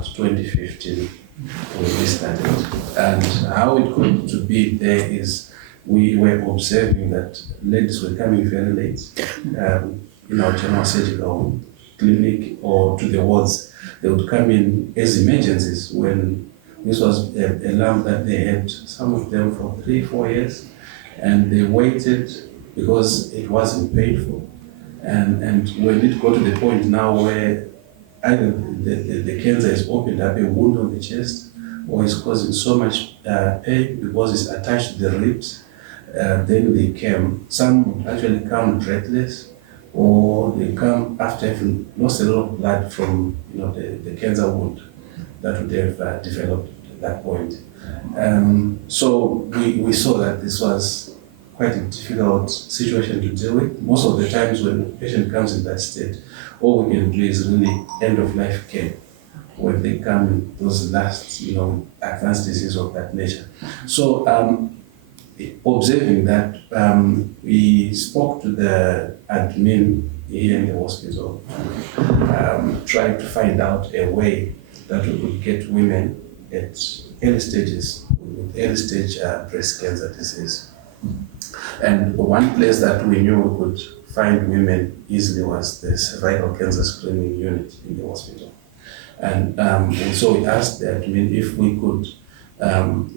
about 2015 when we started. And how it got to be there is we were observing that ladies were coming very late in our general surgical clinic or to the wards. They would come in as emergencies when this was a lump that they had, some of them for 3-4 years, and they waited because it wasn't painful. And when it got to the point now where either the cancer has opened up a wound on the chest or is causing so much pain because it's attached to the ribs, then they came. Some actually come breathless, or they come after having lost a lot of blood from the cancer wound that would have developed at that point. So we saw that this was quite a difficult situation to deal with. Most of the times when a patient comes in that state, all we can do is really end-of-life care when they come in those last, advanced diseases of that nature. So observing that, we spoke to the admin here in the hospital, trying to find out a way that we could get women at early stages with early stage breast cancer disease. And one place that we knew we could find women easily was the cervical cancer screening unit in the hospital. And so we asked the admin if we could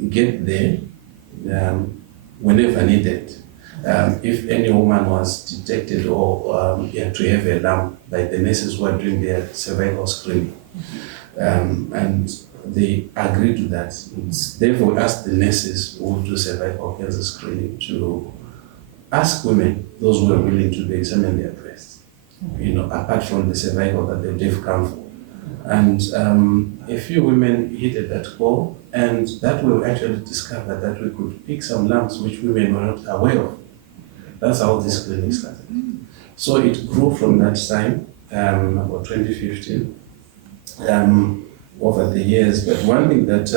get there whenever needed. If any woman was detected or to have a lump, like the nurses were doing their cervical screening. And they agreed to that. Therefore, we asked the nurses who do cervical cancer screening to ask women, those who are willing to be examine their breasts, apart from the cervical that they've come for. And a few women heeded that call, and that we actually discovered that we could pick some lumps which women were not aware of. That's how this clinic started. So it grew from that time, about 2015, over the years. But one thing that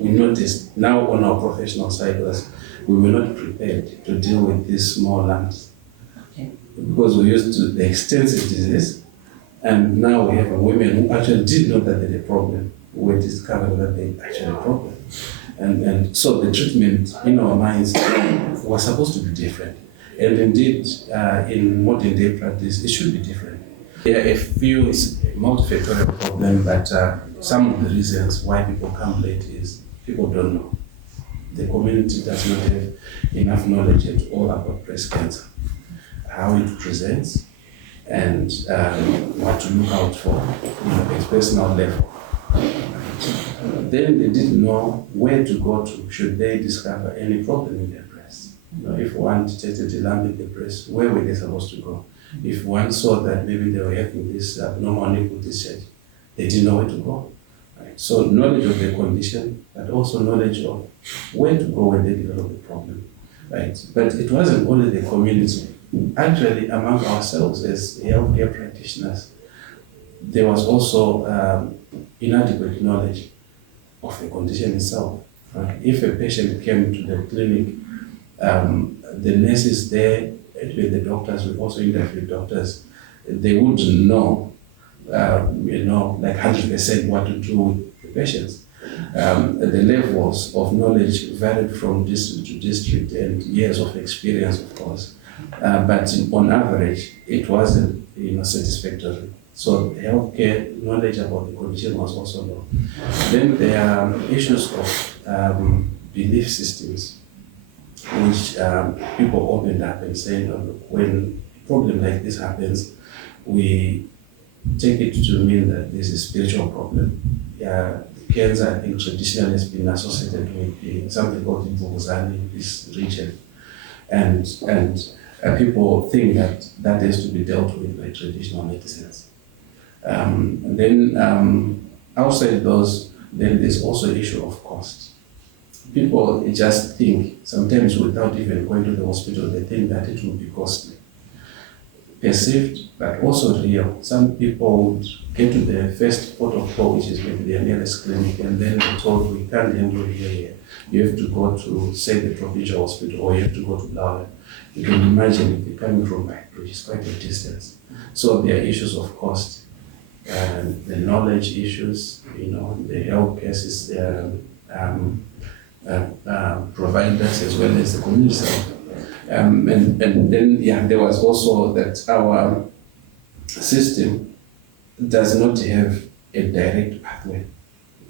we noticed now on our professional side was we were not prepared to deal with these small lumps. Okay. Because we used to the extensive disease, and now we have women who actually did know that they had a problem, who were discovered that they actually had a problem. And so the treatment in our minds was supposed to be different. And indeed, in modern day practice, it should be different. There are a few, it's a multifactorial problem, but some of the reasons why people come late is people don't know. The community does not have enough knowledge at all about breast cancer, how it presents, and what to look out for at personal level. Then they didn't know where to go to should they discover any problem in their breast. If one detected a lump in the breast, where were they supposed to go? If one saw that maybe they were having this abnormal nipple discharge, they didn't know where to go. Right? So knowledge of the condition, but also knowledge of where to go when they develop the problem. Right? But it wasn't only the community. Actually, among ourselves as healthcare practitioners, there was also inadequate knowledge of the condition itself. Right? If a patient came to the clinic, the nurses there, with the doctors, we also interviewed doctors, they wouldn't know, like 100% what to do with the patients. The levels of knowledge varied from district to district and years of experience, of course. But on average, it wasn't satisfactory. So healthcare knowledge about the condition was also low. Then there are issues of belief systems, which people opened up and said, look, when a problem like this happens, we take it to mean that this is a spiritual problem. Cancer, I think, traditionally has been associated with something called Imvukuzane in this region. And people think that has to be dealt with by traditional medicines. And then outside those, then there's also the issue of cost. People just think, sometimes without even going to the hospital, they think that it will be costly. Perceived, but also real. Some people would get to the first port of call, which is maybe their nearest clinic, and then they're told, we can't handle it here. You have to go to, say, the provincial hospital, or you have to go to Bulawayo. You can imagine if they're coming from Bulawayo, which is quite a distance. So there are issues of cost. the knowledge issues, the healthcare system, providers as well as the community side. And then, there was also that our system does not have a direct pathway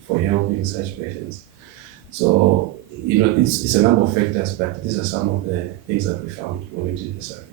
for helping such patients. So, it's a number of factors, but these are some of the things that we found when we did the survey.